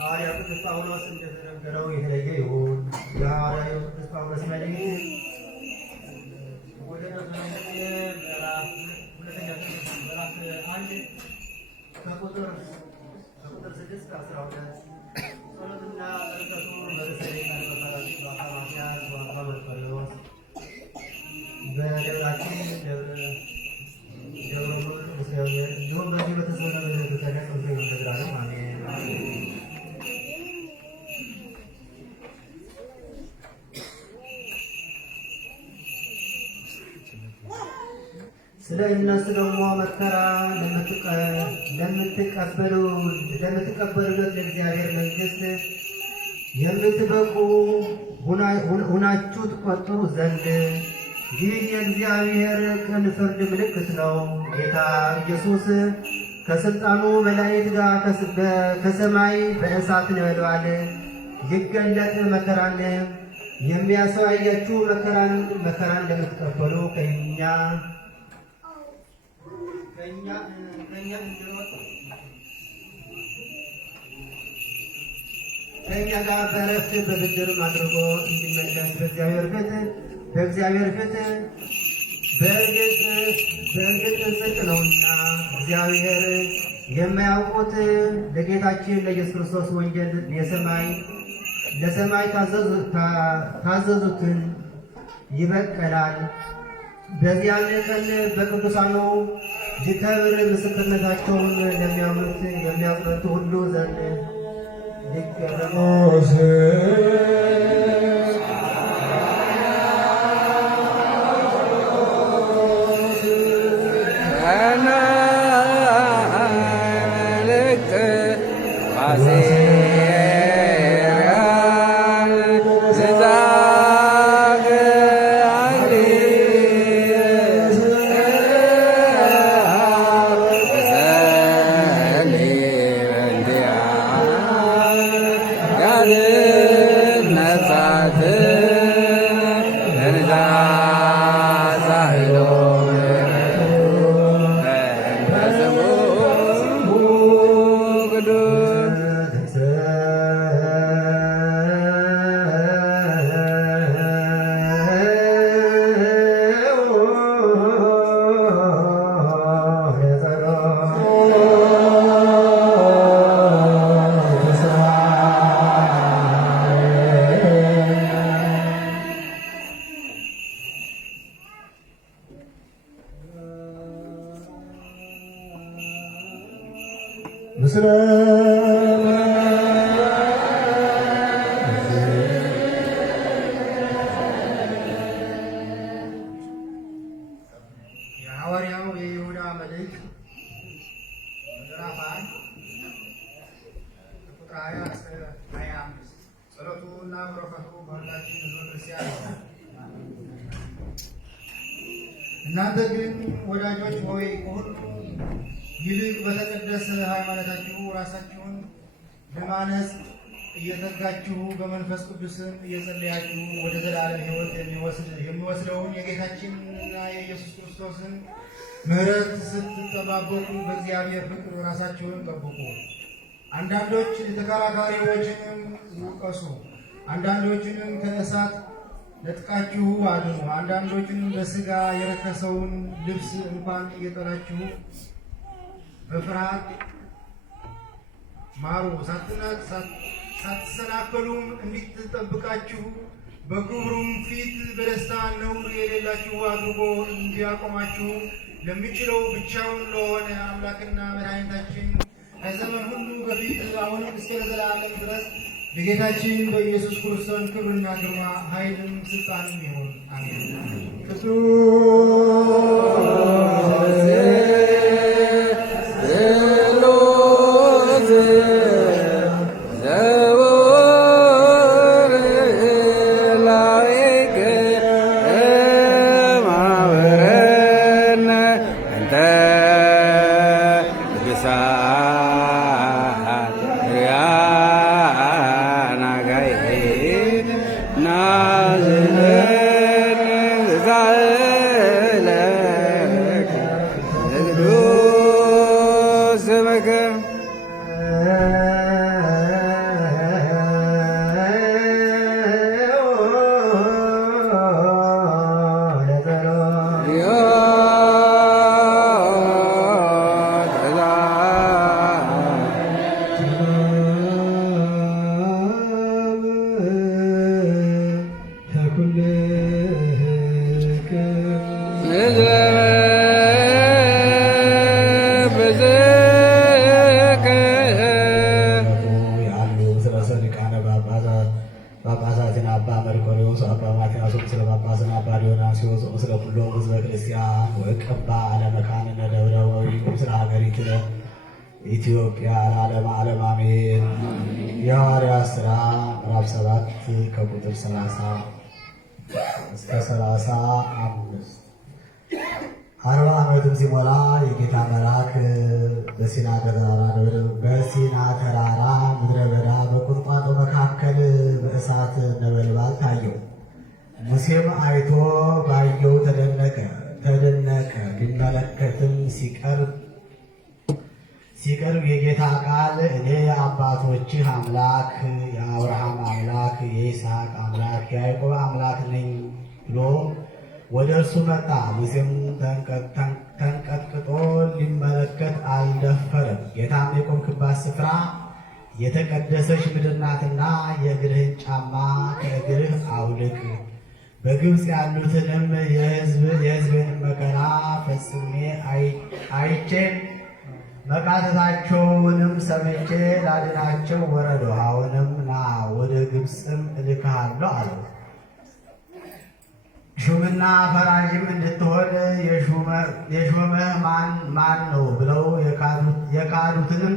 ሐዋርያው ቅዱስ ጳውሎስ እንደተናገረው የተለየ ይሁን። የሐዋርያው ቅዱስ ጳውሎስ መልእክት ወደ ምዕራፍ ሁለተኛ ምዕራፍ 1 ከቁጥር 6 እስከ 12 ጸሎትና በረከቱ በርሰሌ ካለባቸው በአካባቢያ በአባ መርቆሬዎስ በደብራችን ደብረ ብርሃን ምስጋና እንዲሁም በዚህ በተሰነ በተሰነ ይነግራል። አሜን። ስለ እነሱ ደግሞ መከራ ለምትቀበሉለት ለእግዚአብሔር መንግሥት የምትበቁ ሁናችሁ ትቆጠሩ ዘንድ ይህ የእግዚአብሔር ቅን ፍርድ ምልክት ነው። ጌታ ኢየሱስ ከሥልጣኑ መላእክት ጋር ከሰማይ በእሳት ነበልባል ይገለጥ መከራን የሚያሳያችሁ መከራን ለምትቀበሉ ከእኛ ጋር በዕረፍት በብድርም አድርጎ እንዲመለስ በእግዚአብሔር ፊት በእርግጥ ጽድቅ ነውና እግዚአብሔር የማያውቁት ለጌታችን ለኢየሱስ ክርስቶስ ወንጌል ለሰማይ ታዘዙትን ይበቀላል። በዚያን ቀን በቅዱሳኑ ሊከብር ምስክርነታቸውን ለሚያምኑት ሁሉ ዘንድ ሊገረሙ የሐዋርያው የይሁዳ መልእክት ምዕራፍ 1 ቁጥር 20 እስከ 25 ጸሎቱና በረከቱ በሁላችን ሕዝበ ክርስቲያን ነው። እናንተ ግን ወዳጆች ሆይ ከሁሉ ይልቅ በተቀደሰ ሃይማኖታችሁ ራሳችሁን ለማነጽ እየተጋችሁ በመንፈስ ቅዱስም እየጸለያችሁ ወደ ዘላለም ሕይወት የሚወስደውን የጌታችንና የኢየሱስ ክርስቶስን ምሕረት ስትጠባበቁ በእግዚአብሔር ፍቅር ራሳችሁን ጠብቁ። አንዳንዶች ተከራካሪዎችንም ውቀሱ፣ አንዳንዶችንም ከእሳት ነጥቃችሁ አድኑ፣ አንዳንዶችንም በሥጋ የረከሰውን ልብስ እንኳን እየጠላችሁ በፍርሃት ማሩ። ሳትሰናከሉም እንዲጠብቃችሁ በክብሩም ፊት በደስታ ነውር የሌላችሁ አድርጎ እንዲያቆማችሁ ለሚችለው ብቻውን ለሆነ አምላክና መድኃኒታችን ከዘመን ሁሉ በፊት አሁን እስከ ዘላለም ድረስ በጌታችን በኢየሱስ ክርስቶስ ክብርና ግርማ ኃይልም ስልጣንም ይሁን፣ አሜን። ናዝለን ጳጳሳትን አባ መርቆሬዎስ አባ ማትያሶም ስለ ጳጳስን አባ ዲዮናስዮስ ስለ ኩሎም ሕዝበ ክርስቲያን ወቀባ አለመካንነ ደብረወዊ ምስለ ሀገሪትነ ኢትዮጵያ ለዓለመ ዓለም አሜን። የሐዋርያት ሥራ ምዕራፍ 7 ከቁጥር 30 እስከ 35 40 ዓመትም ሲሞላ የጌታ መልአክ በሲና ተራራ ምድረ በዳ በቁጥቋጦ መካከል በእሳት ነበልባል ታየው። ሙሴም አይቶ ባየው ተደነቀ። ሊመለከትም ሲቀርብ የጌታ ቃል እኔ የአባቶችህ አምላክ የአብርሃም አምላክ የይስሐቅ አምላክ የያዕቆብ አምላክ ነኝ ብሎ ወደ እርሱ መጣ። ሙሴም ተንቀጥቅጦ ሊመለከት አልደፈረም። ጌታም የቆምክባት ስፍራ የተቀደሰች ምድር ናትና የእግርህን ጫማ ከእግርህ አውልቅ፣ በግብፅ ያሉትንም የሕዝብን መከራ ፈጽሜ አይቼ መቃተታቸውንም ሰምቼ ላድናቸው ወረድሁ። አሁንም ና ወደ ግብፅም እልክሃለሁ አለው። ሹምና ፈራጅም እንድትሆን የሾመህ ማን ነው ብለው የካዱትን